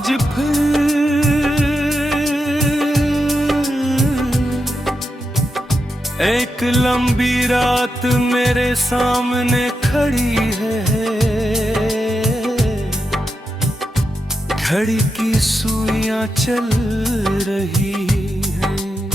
आज फिर एक लंबी रात मेरे सामने खड़ी है। घड़ी की सुइयां चल रही हैं।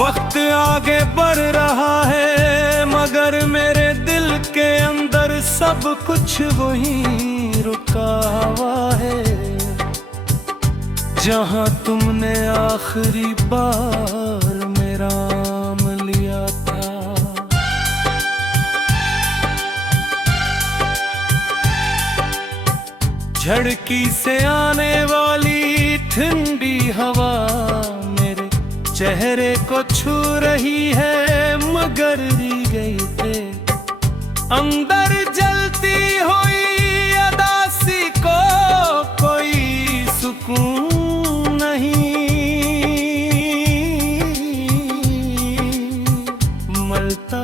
वक्त आगे बढ़ रहा है मगर मेरे दिल के अंदर सब कुछ वहीं रुका हुआ है जहां तुमने आखिरी बार मेरा नाम लिया था। झड़की से आने वाली ठंडी हवा मेरे चेहरे को छू रही है मगर रह गई थे अंदर जलती हुई अदासी को कोई सुकून नहीं मिलता।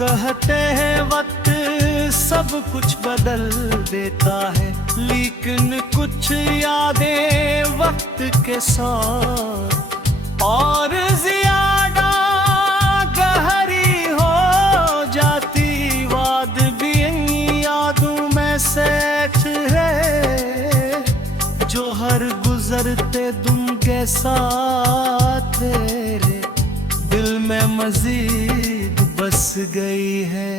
कहते हैं वक्त सब कुछ बदल देता है लेकिन कुछ यादें वक्त के साथ और ज्यादा गहरी हो जाती। वाद भी इन यादों में से है जो हर गुजरते दिन के साथ तेरे दिल में मजीद बस गई है।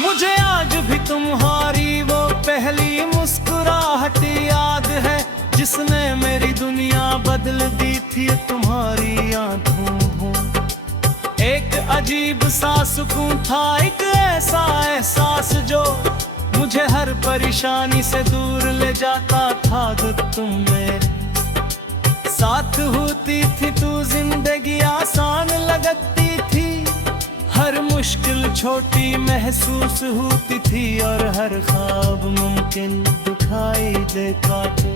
मुझे आज भी तुम्हारी वो पहली मुस्कुराहट याद है जिसने मेरी दुनिया बदल दी थी। तुम्हारी आंखों में एक अजीब सा सुकून था, एक ऐसा एहसास जो मुझे हर परेशानी से दूर ले जाता था। जब तुम मेरे साथ होती थी तू जिंदगी आसान लगती थी। हर मुश्किल छोटी महसूस होती थी और हर ख्वाब मुमकिन दिखाई देता था।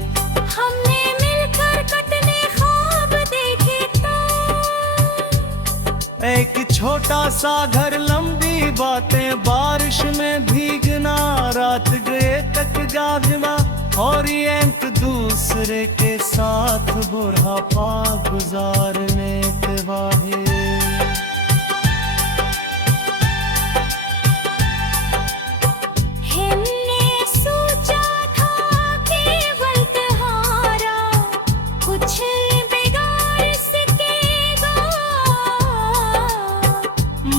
हमने मिलकर कितने ख्वाब देखे तो एक छोटा सा घर, लंबी बातें, बारिश में भीगना, रात गए तक जागना और एक दूसरे के साथ बुढ़ापा गुजारने के वाहे। हमने सोचा था केवल तुम्हारा कुछ बिगाड़ सकेगा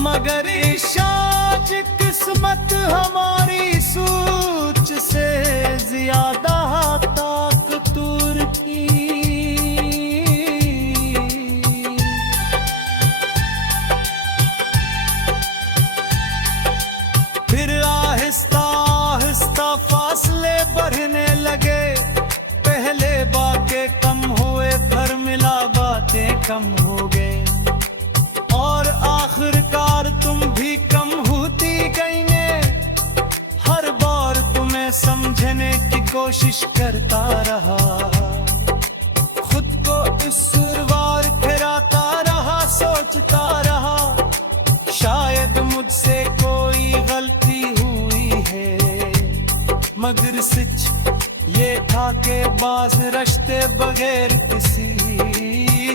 मगर शायद किस्मत हमारी सोच से ज्यादा ताकतवर थी। फिर आहिस्ता आहिस्ता फासले बढ़ने लगे। पहले बातें कम हुए फिर मिला बातें कम हो गए और आखिरकार तुम भी कम होती गई ने। हर बार तुम्हें समझने की कोशिश करता रहा, खुद को इस बार फिराता रहा, सोचता रहा शायद मुझसे कोई गलती हुई है मगर सच ये था कि बाज रश्ते बगैर किसी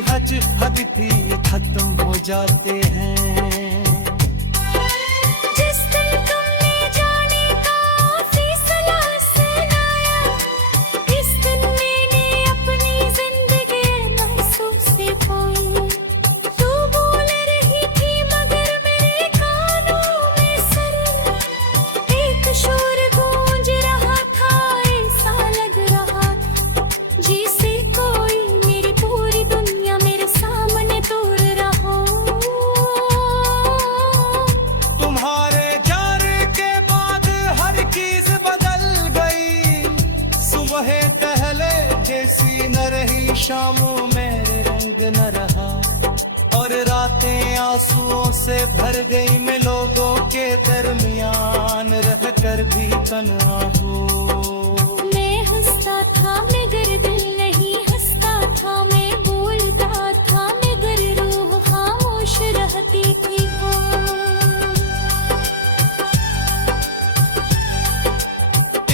हद थी खत्म हो जाते हैं। जिस दिन तुमने जाने का फैसला सुनाया इस दिन मैंने अपनी जिंदगी महसूस नहीं पाई। तू बोल रही थी मगर मेरे कानों में सर एक शोर गूंज रहा था। ऐसा लग रहा जैसे कोई मेरी पूरी दुनिया मेरे सामने तोड़ रहा। न रहा, और रातें आंसुओं से भर गई मैं लोगों के दरमियान रहकर भी तन्हा हूँ। मैं हंसता था मगर दिल नहीं हंसता था, मैं बोलता था मगर रूह खामोश रहती थी वो।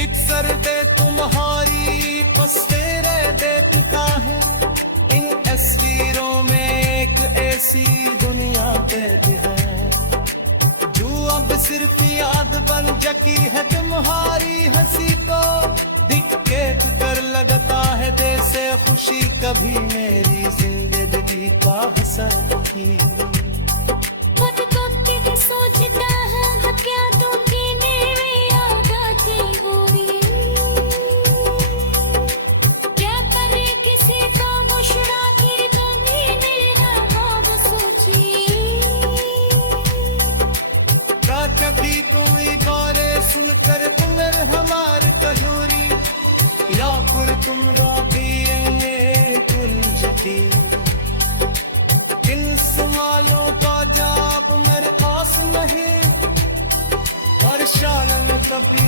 एक सर्दे तुम्हारी तस्वीरें देखता है, इन तस्वीरों में एक ऐसी दुनिया कैद है, जो अब सिर्फ याद बन जकी है तुम्हारी हंसी को डिक्टेट कर लगता है जैसे खुशी कभी मेरी जिंदगी का असर थी। कब कब के सोचता है क्या तुमकी मेरी आदतें हुई, क्या करे किसी का बुशरा की कभी मेरा ख्वाब सोची। क्या कभी तुम गौरे सुनकर पुनर हमार कजूरी, या फिर तुम राबियेंगे कुंजती, इन सवालों का जवाब मेरे पास नहीं, और शान में कभी